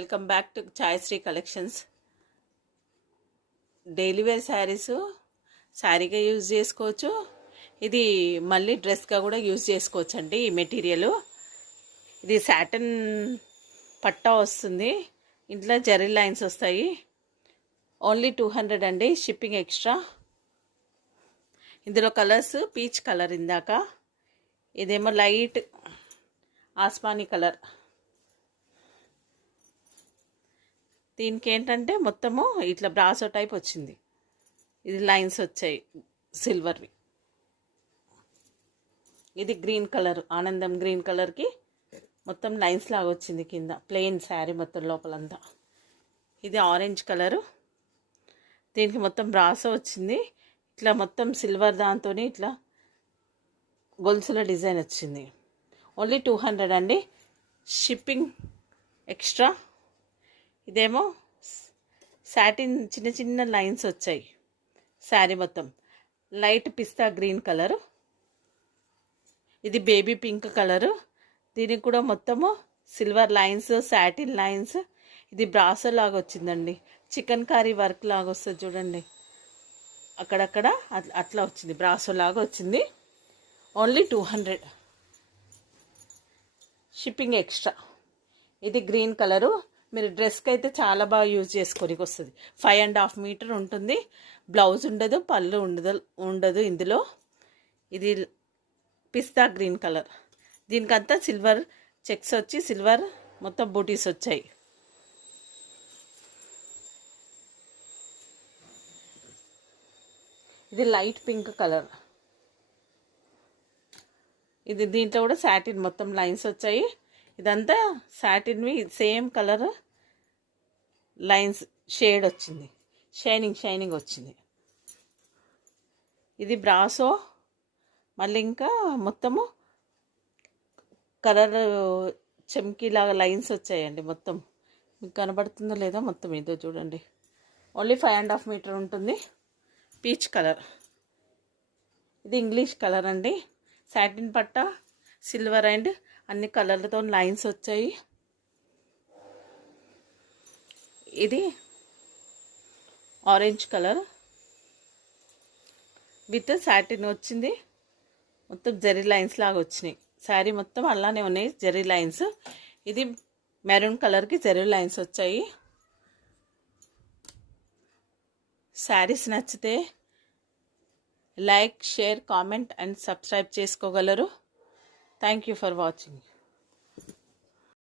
Welcome back to Chayashree collections. Daily wear శారీగా use చేసుకోవచ్చు. ఇది మళ్ళీ డ్రెస్గా కూడా యూజ్ చేసుకోవచ్చు అండి. ఈ మెటీరియల్ ఇది సాటన్ పట్టా వస్తుంది. ఇంట్లో జరీ లైన్స్ వస్తాయి. ఓన్లీ 200 అండి, షిప్పింగ్ ఎక్స్ట్రా. ఇందులో కలర్స్ పీచ్ కలర్, ఇందాక ఇదేమో లైట్ ఆస్మానీ కలర్. దీనికి ఏంటంటే మొత్తము ఇట్లా బ్రాసో టైప్ వచ్చింది. ఇది లైన్స్ వచ్చాయి సిల్వర్వి. ఇది గ్రీన్ కలర్, ఆనందం గ్రీన్ కలర్కి మొత్తం లైన్స్ లాగా వచ్చింది కింద. ప్లెయిన్ శారీ మొత్తం లోపలంతా. ఇది ఆరెంజ్ కలరు, దీనికి మొత్తం బ్రాసో వచ్చింది. ఇట్లా మొత్తం సిల్వర్ దాంతో ఇట్లా గొలుసుల డిజైన్ వచ్చింది. ఓన్లీ 200 అండి, షిప్పింగ్ ఎక్స్ట్రా. ఇదేమో సాటిన్ చిన్న చిన్న లైన్స్ వచ్చాయి. శారీ మొత్తం లైట్ పిస్తా గ్రీన్ కలరు. ఇది బేబీ పింక్ కలరు. దీనికి కూడా మొత్తము సిల్వర్ లైన్స్, సాటిన్ లైన్స్. ఇది బ్రాసో లాగా వచ్చిందండి. చికెన్ కర్రీ వర్క్ లాగా వస్తుంది చూడండి, అక్కడక్కడ అట్లా వచ్చింది. బ్రాసో లాగా వచ్చింది. Only 200, shipping extra. ఇది గ్రీన్ కలరు. మీరు డ్రెస్కి అయితే చాలా బాగా యూజ్ చేసుకోనికి వస్తుంది. 5.5 మీటర్ ఉంటుంది. బ్లౌజ్ ఉండదు, పళ్ళు ఉండదు ఇందులో. ఇది పిస్తా గ్రీన్ కలర్. దీనికంతా సిల్వర్ చెక్స్ వచ్చి సిల్వర్ మొత్తం బూటీస్ వచ్చాయి. ఇది లైట్ పింక్ కలర్. ఇది దీంట్లో కూడా సాటిన్ మొత్తం లైన్స్ వచ్చాయి. ఇదంతా సాటిన్వి, సేమ్ కలర్ లైన్స్ షేడ్ వచ్చింది. షైనింగ్ వచ్చింది. ఇది బ్రాసో. మళ్ళీ ఇంకా మొత్తము కలర్ చెమ్కీలాగా లైన్స్ వచ్చాయండి. మొత్తం మీకు కనబడుతుందో లేదో, మొత్తం ఏదో చూడండి. ఓన్లీ 5.5 మీటర్ ఉంటుంది. Peach colour. ఇది ఇంగ్లీష్ కలర్ అండి. సాటిన్ పట్టా, సిల్వర్ అండ్ అన్ని కలర్లతో లైన్స్ వచ్చాయి. ఇది ఆరెంజ్ కలర్ విత్ సాటిన్ వచ్చింది. మొత్తం జరీ లైన్స్ లాగా వచ్చినాయి. శారీ మొత్తం అలానే ఉన్నాయి జరీ లైన్స్. ఇది మెరూన్ కలర్కి జరీ లైన్స్ వచ్చాయి. శారీస్ నచ్చితే like, share, comment and subscribe చేసుకోగలరు. Thank you for watching.